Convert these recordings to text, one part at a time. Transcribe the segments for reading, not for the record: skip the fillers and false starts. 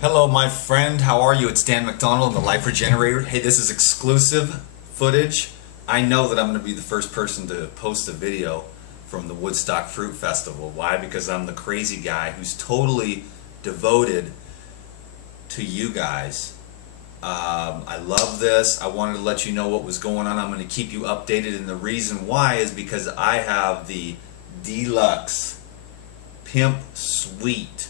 Hello, my friend. How are you? It's Dan McDonald, the Life Regenerator. Hey, this is exclusive footage. I know that I'm going to be the first person to post a video from the Woodstock Fruit Festival. Why? Because I'm the crazy guy who's totally devoted to you guys. I love this. I wanted to let you know what was going on. I'm going to keep you updated, and the reason why is because I have the deluxe pimp suite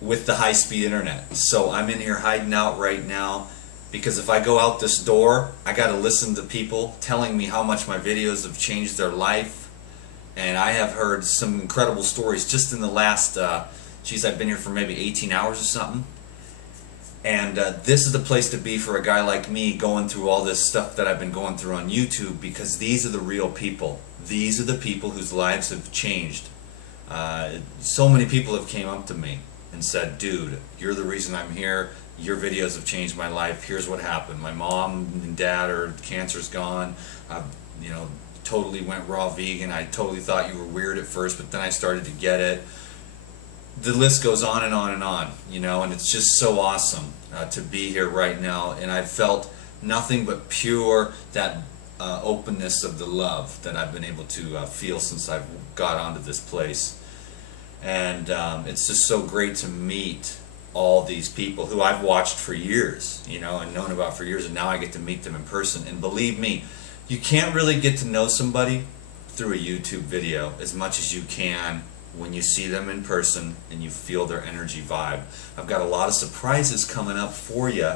with the high-speed internet. So I'm in here hiding out right now because if I go out this door, I got to listen to people telling me how much my videos have changed their life. And I have heard some incredible stories just in the last, geez, I've been here for maybe 18 hours or something. And this is the place to be for a guy like me going through all this stuff that I've been going through on YouTube, because these are the real people. These are the people whose lives have changed. So many people have came up to me and said, dude, you're the reason I'm here. Your videos have changed my life. Here's what happened. My mom and dad are, cancer's gone. You know, totally went raw vegan. I totally thought you were weird at first, but then I started to get it. The list goes on and on and on, you know, and it's just so awesome to be here right now. And I've felt nothing but pure that openness of the love that I've been able to feel since I've got onto this place. And it's just so great to meet all these people who I've watched for years, you know, and known about for years, and now I get to meet them in person. And believe me, you can't really get to know somebody through a YouTube video as much as you can when you see them in person and you feel their energy vibe. I've got a lot of surprises coming up for you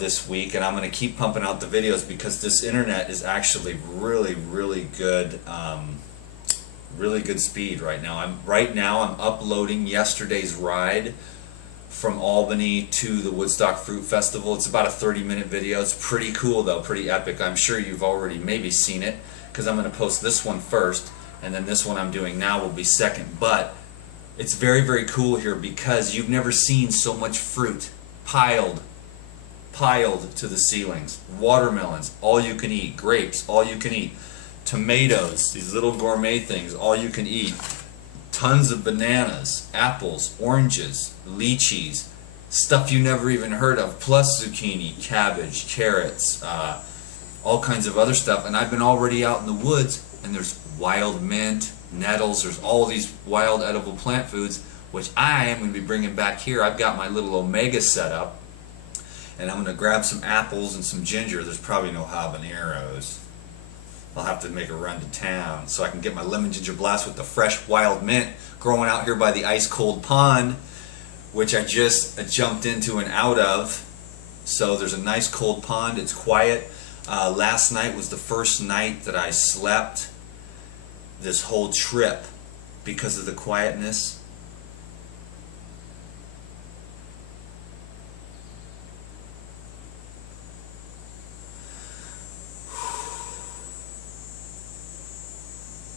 this week, and I'm going to keep pumping out the videos because this internet is actually really good. Really good speed right now. I'm uploading yesterday's ride from Albany to the Woodstock Fruit Festival. It's about a 30-minute video. It's pretty cool though, pretty epic. I'm sure you've already maybe seen it because I'm going to post this one first, and then this one I'm doing now will be second. But it's very cool here because you've never seen so much fruit piled to the ceilings. Watermelons, all you can eat. Grapes, all you can eat. Tomatoes, these little gourmet things, all you can eat. Tons of bananas, apples, oranges, lychees, stuff you never even heard of, plus zucchini, cabbage, carrots, all kinds of other stuff. And I've been already out in the woods, and there's wild mint, nettles, there's all these wild edible plant foods, which I am going to be bringing back here. I've got my little Omega set up, and I'm going to grab some apples and some ginger. There's probably no habaneros. I'll have to make a run to town so I can get my lemon ginger blast with the fresh wild mint growing out here by the ice cold pond, which I just jumped into and out of. So there's a nice cold pond. It's quiet. Last night was the first night that I slept this whole trip because of the quietness.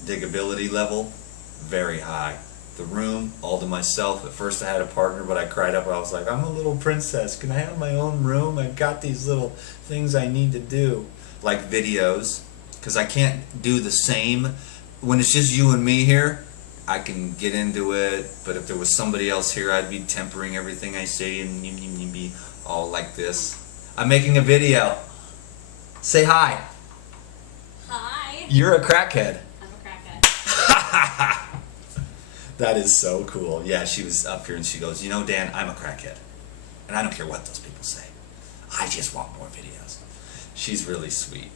Digability level, very high. The room, all to myself. At first I had a partner, but I cried up. I was like, I'm a little princess. Can I have my own room? I've got these little things I need to do, like videos, because I can't do the same. When it's just you and me here, I can get into it, but if there was somebody else here, I'd be tempering everything I say and be all like this. I'm making a video. Say hi. Hi. You're a crackhead. I'm a crackhead. That is so cool. Yeah, she was up here and she goes, you know, Dan, I'm a crackhead. And I don't care what those people say. I just want more videos. She's really sweet.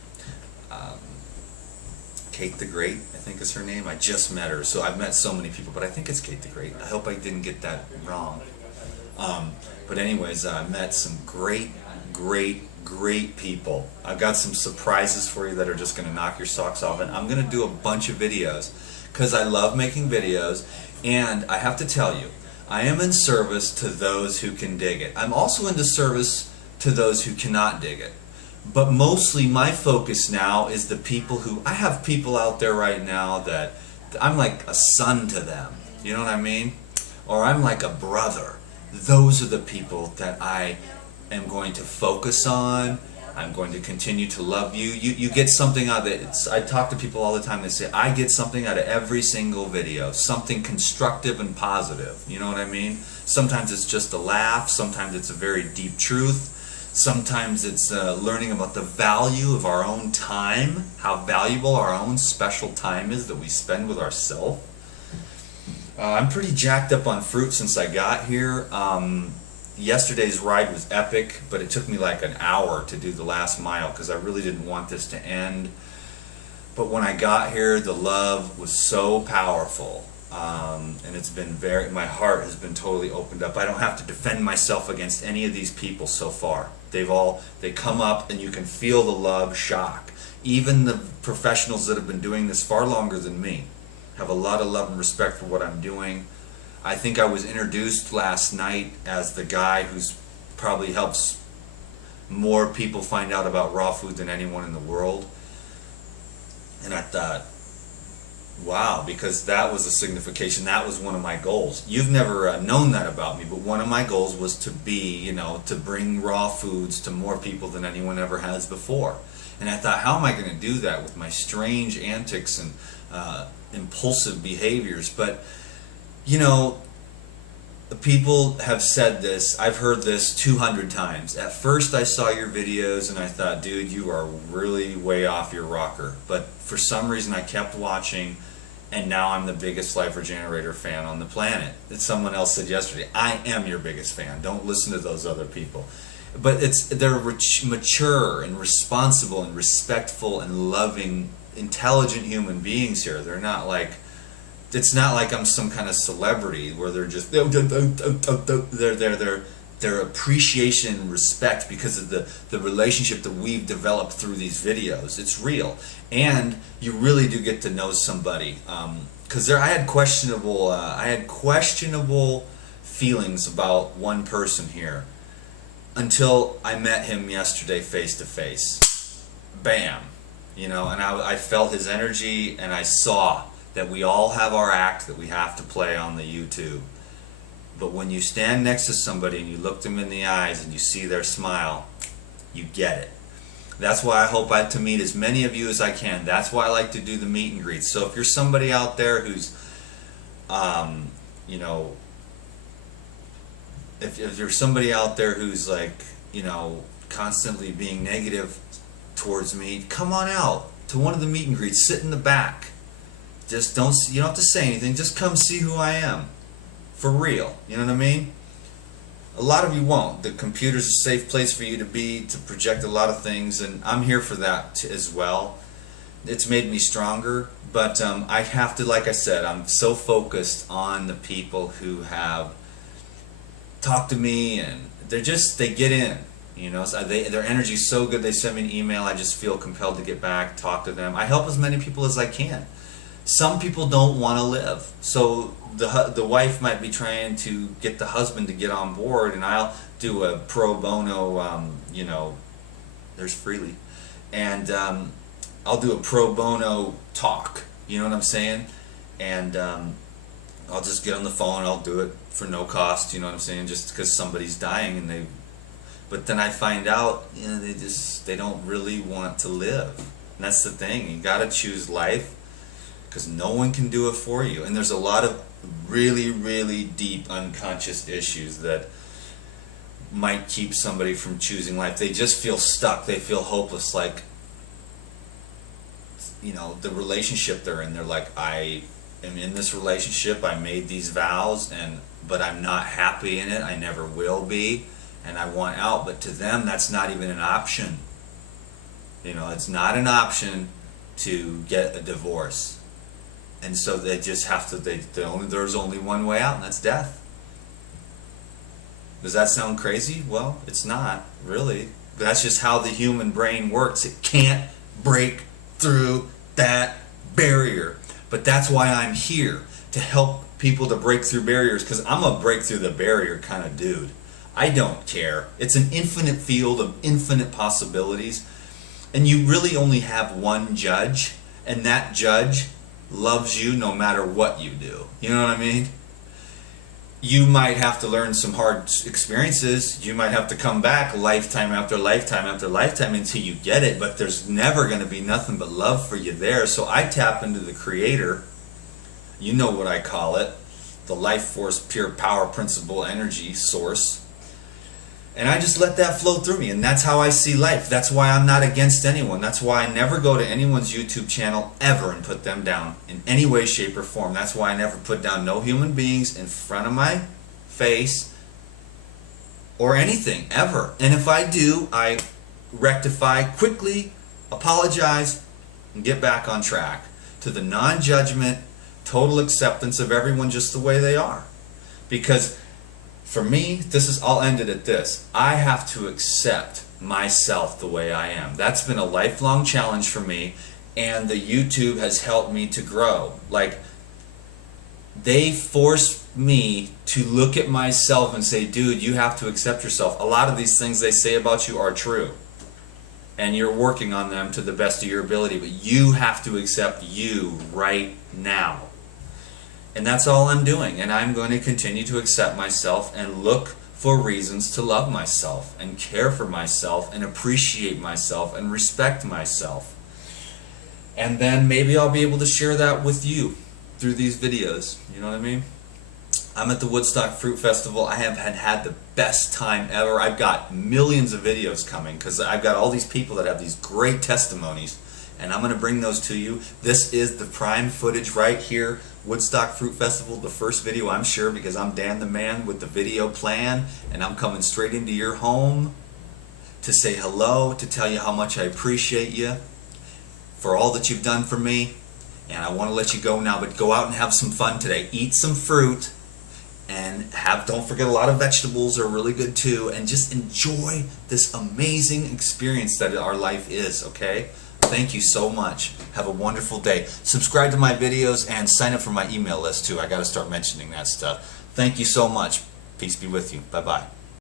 Kate the Great, I think is her name. I just met her. So I've met so many people, but I think it's Kate the Great. I hope I didn't get that wrong. But anyways, I met some great people. I've got some surprises for you that are just going to knock your socks off. And I'm going to do a bunch of videos because I love making videos. And I have to tell you, I am in service to those who can dig it. I'm also into service to those who cannot dig it. But mostly my focus now is the people who, I have people out there right now that I'm like a son to them. You know what I mean? Or I'm like a brother. Those are the people that I am going to focus on I'm going to continue to love you. You get something out of it. I talk to people all the time. They say, I get something out of every single video. Something constructive and positive. You know what I mean? Sometimes it's just a laugh. Sometimes it's a very deep truth. Sometimes it's learning about the value of our own time. How valuable our own special time is that we spend with ourselves. I'm pretty jacked up on fruit since I got here. Yesterday's ride was epic, but it took me like an hour to do the last mile because I really didn't want this to end. But when I got here, the love was so powerful, and it's been my heart has been totally opened up. I don't have to defend myself against any of these people so far. They come up and you can feel the love shock. Even the professionals that have been doing this far longer than me have a lot of love and respect for what I'm doing. I think I was introduced last night as the guy who's probably helps more people find out about raw food than anyone in the world. And I thought, wow, because that was a signification. That was one of my goals. You've never known that about me, but one of my goals was to be, to bring raw foods to more people than anyone ever has before. And I thought, how am I going to do that with my strange antics and impulsive behaviors? But people have said this. I've heard this 200 times. At first I saw your videos and I thought, dude, you are really way off your rocker. But for some reason I kept watching, and now I'm the biggest Life Regenerator fan on the planet. Someone else said yesterday, I am your biggest fan. Don't listen to those other people. But they're mature and responsible and respectful and loving, intelligent human beings here. They're not like, it's not like I'm some kind of celebrity where they're just their appreciation and respect because of the relationship that we've developed through these videos. It's real, and you really do get to know somebody. Because I had questionable feelings about one person here until I met him yesterday face to face. Bam, and I felt his energy, and I saw that we all have our act that we have to play on the YouTube. But when you stand next to somebody and you look them in the eyes and you see their smile, you get it. That's why I hope to meet as many of you as I can. That's why I like to do the meet and greets. So if you're somebody out there who's, if you're somebody out there who's like, constantly being negative towards me, come on out to one of the meet and greets. Sit in the back. Just you don't have to say anything, just come see who I am. For real, you know what I mean? A lot of you won't. The computer's a safe place for you to be, to project a lot of things, and I'm here for that as well. It's made me stronger, but I have to, like I said, I'm so focused on the people who have talked to me, and they get in. So their energy's so good, they send me an email, I just feel compelled to get back, talk to them. I help as many people as I can. Some people don't want to live, so the wife might be trying to get the husband to get on board, and I'll do a pro bono, there's freely, and I'll do a pro bono talk, you know what I'm saying, and I'll just get on the phone, I'll do it for no cost, you know what I'm saying, just because somebody's dying, and but then I find out, they don't really want to live, and that's the thing, you gotta choose life, because no one can do it for you. And there's a lot of really, really deep unconscious issues that might keep somebody from choosing life. They just feel stuck. They feel hopeless. Like, the relationship they're in. They're like, I am in this relationship. I made these vows, but I'm not happy in it. I never will be. And I want out. But to them, that's not even an option. It's not an option to get a divorce. And so they just have to, there's only one way out, and that's death. Does that sound crazy? Well, it's not, really. That's just how the human brain works. It can't break through that barrier. But that's why I'm here, to help people to break through barriers, because I'm a break through the barrier kind of dude. I don't care. It's an infinite field of infinite possibilities. And you really only have one judge, and that judge loves you no matter what you do. You know what I mean? you might have to learn some hard experiences. You might have to come back lifetime after lifetime after lifetime until you get it, but there's never going to be nothing but love for you there. So I tap into the Creator. You know what I call it, the life force, pure power, principle, energy source. And I just let that flow through me, and that's how I see life. That's why I'm not against anyone. That's why I never go to anyone's YouTube channel ever and put them down in any way, shape, or form. That's why I never put down no human beings in front of my face or anything, ever. And if I do, I rectify quickly, apologize, and get back on track to the non-judgment, total acceptance of everyone just the way they are. Because for me, this is all ended at this. I have to accept myself the way I am. That's been a lifelong challenge for me, and the YouTube has helped me to grow. Like, they force me to look at myself and say, dude, you have to accept yourself. A lot of these things they say about you are true, and you're working on them to the best of your ability, but you have to accept you right now. And that's all I'm doing, and I'm going to continue to accept myself and look for reasons to love myself and care for myself and appreciate myself and respect myself. And then maybe I'll be able to share that with you through these videos. You know what I mean? I'm at the Woodstock Fruit Festival. I have had the best time ever. I've got millions of videos coming because I've got all these people that have these great testimonies, and I'm going to bring those to you. This is the prime footage right here. Woodstock Fruit Festival, the first video, I'm sure, because I'm Dan the Man with the video plan, and I'm coming straight into your home to say hello, to tell you how much I appreciate you for all that you've done for me. And I want to let you go now, but go out and have some fun today. Eat some fruit, and don't forget, a lot of vegetables are really good too, and just enjoy this amazing experience that our life is, okay? Thank you so much. Have a wonderful day. Subscribe to my videos and sign up for my email list too. I got to start mentioning that stuff. Thank you so much. Peace be with you. Bye-bye.